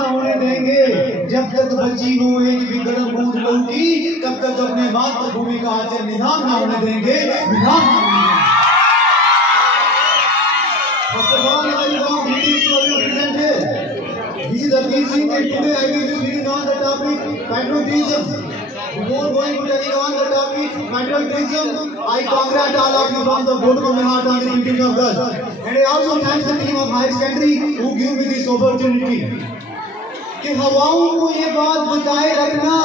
न होने देंगे। जब तक बच्ची नो एज भी गर्म दूध लौटी, तब तक अपने मातृभूमि का आचे निजाम न होने देंगे, विधान न होने देंगे। First of all, I want British to represent here. This is Ajit Singh, and today I will be speaking on the topic patriotism. Before going to telling on the topic patriotism, I congratulate all of you from the bottom of my heart on the meeting of God. And I also thank the team of higher secondary who give me this opportunity. कि हवाओं को ये बात बताए रखना,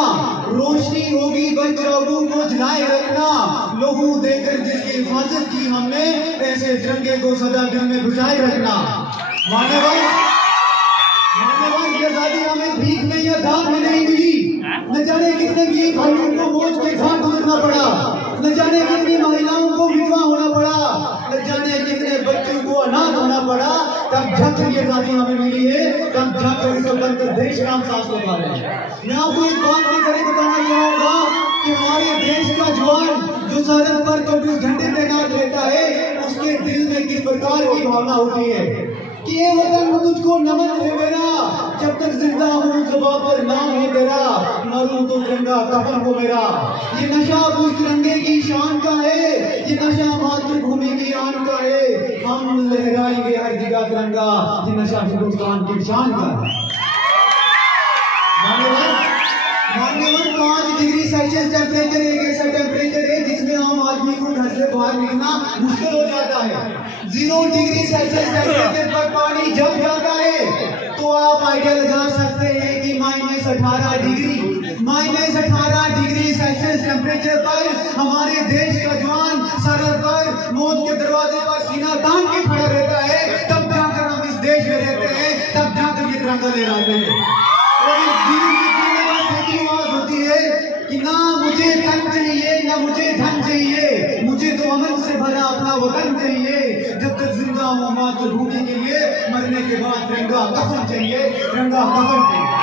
रोशनी होगी बन चिरागों को जलाए रखना, लोगों देकर जिसकी हिफाजत की हमने, ऐसे तिरंगे को सदा दिल में बुझाए रखना। मान्यवर ये आजादी हमें भीख में या दान में नहीं मिली। न जाने कितने वीर भाइयों को मौत के घाट उतरना पड़ा, न जाने कितनी महिलाओं को विधवा होना पड़ा, न जाने कितने बच्चों को अनाथ होना पड़ा, तब जाकर ये आजादी हमें मिली है, तब जाकर इस वक्त देश का हम सांस ले पा रहे हैं। मैं आपको एक बात नहीं करे बताना चाहूंगा कि हमारे देश का जवान जो सरहद पर 24 घंटे तैनात रहता है, उसके दिल में किस प्रकार की भावना होती है कि ये वतन तुझको नमन है मेरा, जब तक जिंदा हूँ ज़ुबान पर नाम है तेरा, मरूं तो तिरंगा कफन हो मेरा। ये नशा उस तिरंगे की शान का है, ये नशा मातृभूमि की आन का है, हम लहराएंगे हर जगह तिरंगा, ये नशा हिंदुस्तान की शान का है। मान्यवर 5 डिग्री सेल्सियस टेम्परेचर एक ऐसा टेम्परेचर है जिसमें आम आदमी को घर से बाहर निकलना मुश्किल हो जाता है। 0 डिग्री सेल्सियस टेम्परेचर पर पानी जम जाता है तो आप आइडिया लगा सकते हैं कि -18 डिग्री सेल्सियस टेम्परेचर पर हमारे देश का जवान सरहद पर मौत के दरवाजे पर सीना तान के खड़ा रहता है, तब जाकर हम इस देश में रहते हैं, तब जाकर ये तिरंगा लहराते हैं। और इस आवाज होती है कि ना मुझे तन चाहिए ना मुझे धन चाहिए, मुझे तो अमन से भरा अपना वतन चाहिए, जब तक जिंदा हूँ मातृभूमि के लिए, मरने के बाद तिरंगा कफन चाहिए, तिरंगा कफन चाहिए।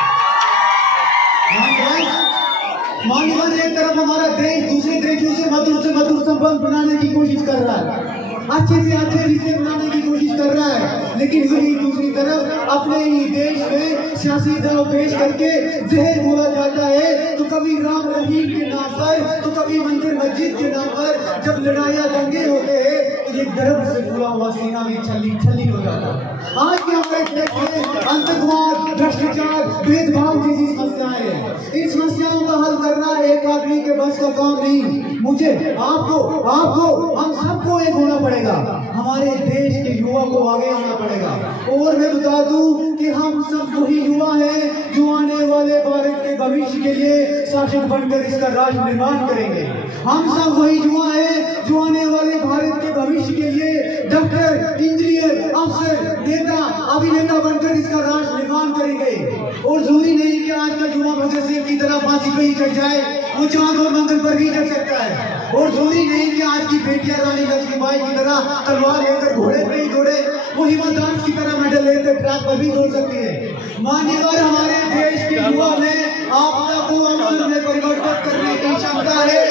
मान्यवर एक तरफ हमारा देश दूसरे देशों से मधुर संबंध बनाने की कोशिश कर रहा है, अच्छे से अच्छे रिश्ते बनाने की कोशिश कर रहा है, लेकिन वही दूसरी तरफ अपने ही देश में सियासी दाव पेश करके जहर बोला जाता है, तो कभी राम रहीम के नाम पर, तो कभी मंदिर मस्जिद के नाम पर जब लड़ाइयाँ दंगे होते हैं तो ये गर्व से फूला हुआ सीना भी छल्ली हो जाता है। आज के हमारे देश में आतंकवाद, भ्रष्टाचार, भेदभाव जैसी समस्याएं हैं, इन समस्याओं का हल करना एक आदमी के बस का काम नहीं। मुझे आपको हम सबको एक होना पड़ेगा, हमारे देश के युवा को आगे आना पड़ेगा। और मैं बता दूं कि हम सब वही युवा हैं जो आने वाले भारत के भविष्य के लिए शासक बनकर इसका राष्ट्र निर्माण करेंगे। हम सब वही युवा हैं जो आने वाले भारत के भविष्य के लिए डॉक्टर, इंजीनियर, अफसर, नेता, अभिनेता बनकर इसका राष्ट्र निर्माण करेंगे। और जरूरी नहीं कि आज का युवा भगत सिंह की तरह फांसी पे ही चढ़ जाए, वो चांद और मंगल पर भी चढ़ सकता है। और जरूरी नहीं कि आज की बेटियां रानी लक्ष्मीबाई की तरह तलवार लेकर घोड़े पे ही दौड़े, वो हिमा दास की तरह मेडल लेकर ट्रैक पर भी दौड़ सकती है। मान्यवर हमारे देश के युवा में आपदा को अमल में परिवर्तित करने की क्षमता है,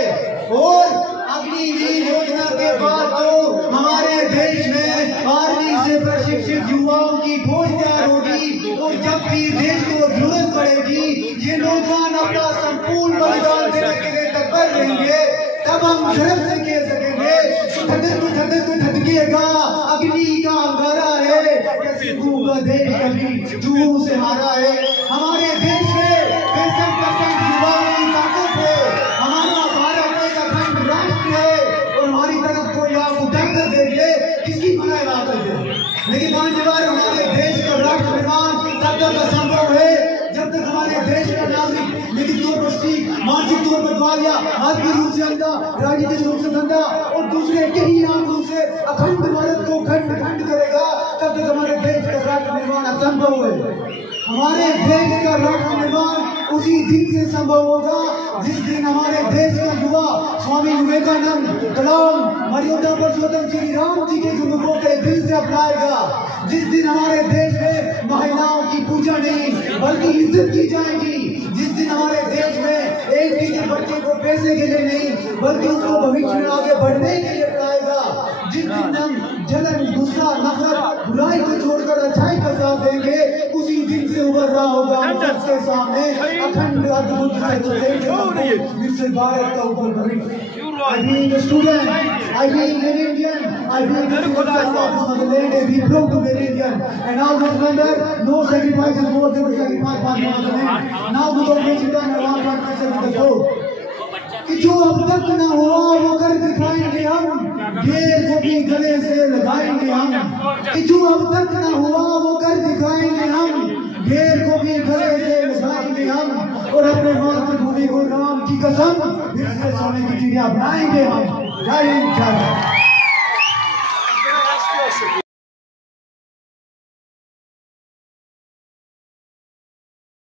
और अग्निवीर योजना के बाद तो हमारे देश में आर्मी से प्रशिक्षित युवाओं की फौज तैयार होगी, और जब भी देश को जरूरत पड़ेगी ये नौजवान अपना संपूर्ण बलिदान देने के लिए तत्पर रहेंगे, तब हम गर्व से कह सकेंगे धधकेगा अग्नि का अंगारा है, कैसे डूबा देश कभी जुनून से हारा है। हमारे देश में 65% युवाओं की ताकत है, हमारा भारत एक अखंड राष्ट्र है, और हमारी तरफ कोई आप उतर कर देखिए किसकी बुराई बात है। लेकिन मान्यवर हमारे देश का राष्ट्र निर्माण तब तक असंभव है जब तक हमारे देश का नागरिक लिखित तौर पर ठीक, मानसिक तौर पर दिवालिया, आर्थिक रूप से अंधा, राजनीतिक रूप से धंधा, और दूसरे कई आम रूप से अखंड भारत को खंड खंड करेगा, तब तक हमारे देश का राष्ट्र निर्माण असंभव है। हमारे देश का राष्ट्र निर्माण उसी दिन से संभव होगा जिस दिन हमारे देश का युवा स्वामी विवेकानंद, कलाम, मर्यादा पुरुषोत्तम श्री राम जी के गुरुओं के दिल से अपनाएगा, जिस दिन हमारे देश में महिलाओं की पूजा नहीं बल्कि इज्जत की जाएगी, जिस दिन हमारे देश में एक टीचर बच्चे को पैसे के लिए नहीं बल्कि उसको भविष्य में आगे बढ़ने के लिए पढ़ाएगा, जिस दिन हम जलन, गुस्सा, नफरत, बुराई को छोड़कर अच्छाई का साथ देंगे, उसी दिन से उभर रहा होगा हम सबके सामने अखंड अद्भुत विकसित भारत का ऊपर भविष्य। I being a student, I being an Indian, I being a motherland, we belong to the Indian, and always remember, no sacrifice is more than the sacrifice for the motherland. Now without wasting time, I want to answer with the quote. कि जो अब तक न हुआ वो कर दिखाएंगे हम, ढेर को भी गले से लगाएंगे हम। कि जो अब तक न हुआ वो कर दिखाएंगे हम, ढेर को भी गले से लगाएंगे हम। और अपने मातृभूमि को राम की कसम फिर से सोने की चिड़िया बनाएंगे हम। जय हिंद।